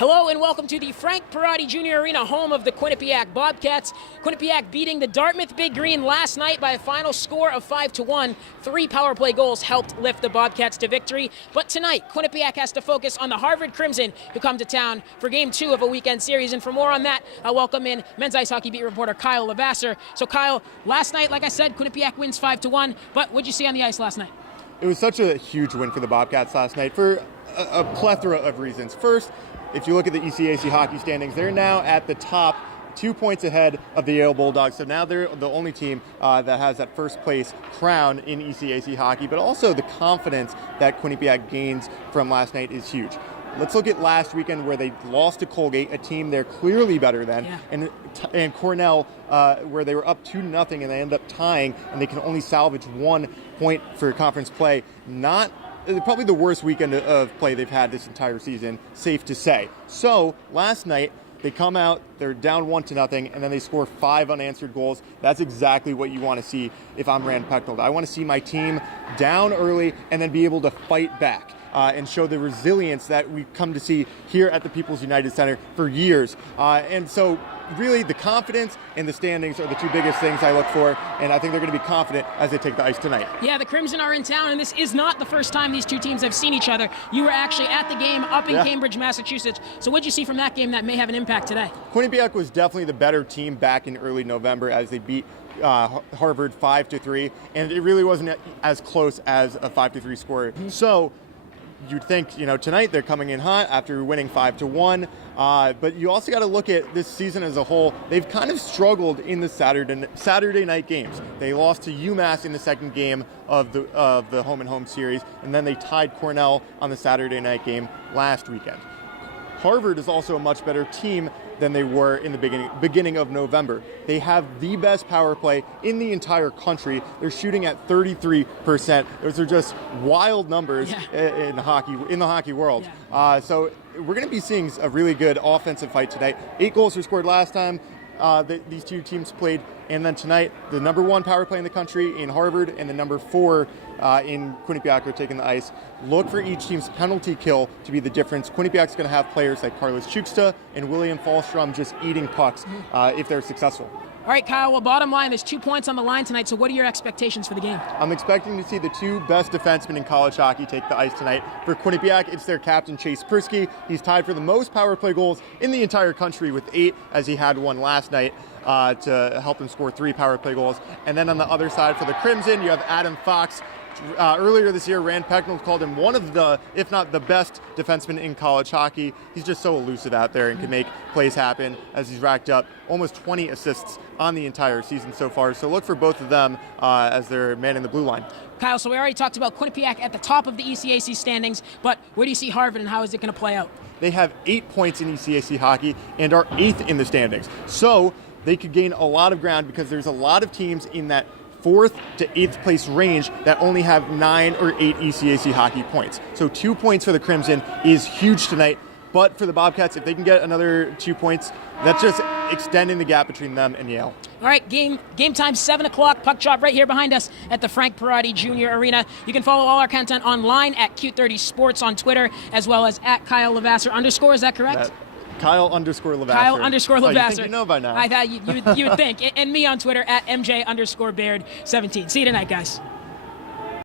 Hello and welcome to the Frank Perotti Jr. Arena, home of the Quinnipiac Bobcats. Quinnipiac beating the Dartmouth Big Green last night by a final score of 5-1. 3 power play goals helped lift the Bobcats to victory. But tonight, Quinnipiac has to focus on the Harvard Crimson, who come to town for Game 2 of a weekend series. And for more on that, I'll welcome in men's ice hockey beat reporter Kyle Levasseur. So Kyle, last night, like I said, Quinnipiac wins 5-1. But what'd you see on the ice last night? It was such a huge win for the Bobcats last night for a plethora of reasons. First, if you look at the ECAC hockey standings, they're now at the top, 2 points ahead of the Yale Bulldogs. So now they're the only team that has that first place crown in ECAC hockey. But also the confidence that Quinnipiac gains from last night is huge. Let's look at last weekend where they lost to Colgate, a team they're clearly better than, and Cornell, where they were up 2-0 and they end up tying, and they can only salvage 1 point for conference play. Probably the worst weekend of play they've had this entire season, safe to say. So last night, they come out, they're down 1-0, and then they score 5 unanswered goals. That's exactly what you want to see if I'm Rand Pecknold. I want to see my team down early and then be able to fight back. And show the resilience that we've come to see here at the People's United Center for years. And so really the confidence and the standings are the 2 biggest things I look for, and I think they're going to be confident as they take the ice tonight. Yeah, the Crimson are in town, and this is not the first time these 2 teams have seen each other. You were actually at the game up in Cambridge, Massachusetts. So what did you see from that game that may have an impact today? Quinnipiac was definitely the better team back in early November as they beat Harvard 5-3, and it really wasn't as close as a 5-3 score. So you'd think, tonight they're coming in hot after winning 5-1, but you also got to look at this season as a whole. They've kind of struggled in the Saturday night games. They lost to UMass in the second game of the home and home series, and then they tied Cornell on the Saturday night game last weekend. Harvard is also a much better team than they were in the beginning of November. They have the best power play in the entire country. They're shooting at 33%. Those are just wild numbers in the hockey world. So we're going to be seeing a really good offensive fight tonight. 8 goals were scored last time these 2 teams played, and then tonight the number 1 power play in the country in Harvard and the number 4 in Quinnipiac are taking the ice. Look for each team's penalty kill to be the difference. Quinnipiac's going to have players like Carlos Chuksta and William Falstrom just eating pucks if they're successful. All right, Kyle, well, bottom line, there's 2 points on the line tonight, so what are your expectations for the game? I'm expecting to see the 2 best defensemen in college hockey take the ice tonight. For Quinnipiac, it's their captain, Chase Prisky. He's tied for the most power play goals in the entire country with 8, as he had one last night to help him score 3 power play goals. And then on the other side for the Crimson, you have Adam Fox. Earlier this year, Rand Pecknold called him one of the, if not the best defenseman in college hockey. He's just so elusive out there and can make plays happen, as he's racked up almost 20 assists on the entire season so far. So look for both of them as they're manning the blue line. Kyle, so we already talked about Quinnipiac at the top of the ECAC standings, but where do you see Harvard and how is it going to play out? They have 8 points in ECAC hockey and are 8th in the standings. So they could gain a lot of ground because there's a lot of teams in that 4th to 8th place range that only have 9 or 8 ECAC hockey points. So 2 points for the Crimson is huge tonight. But for the Bobcats, if they can get another 2 points, that's just extending the gap between them and Yale. All right, game time, 7 o'clock, puck drop right here behind us at the Frank Perotti Jr. Arena. You can follow all our content online at Q30 Sports on Twitter, as well as at Kyle Levasseur _ is that correct? Kyle _ Levasseur. Kyle _ Levasseur. Oh, you think you know by now. I thought you would think. And me on Twitter at MJ _ Baird 17. See you tonight, guys.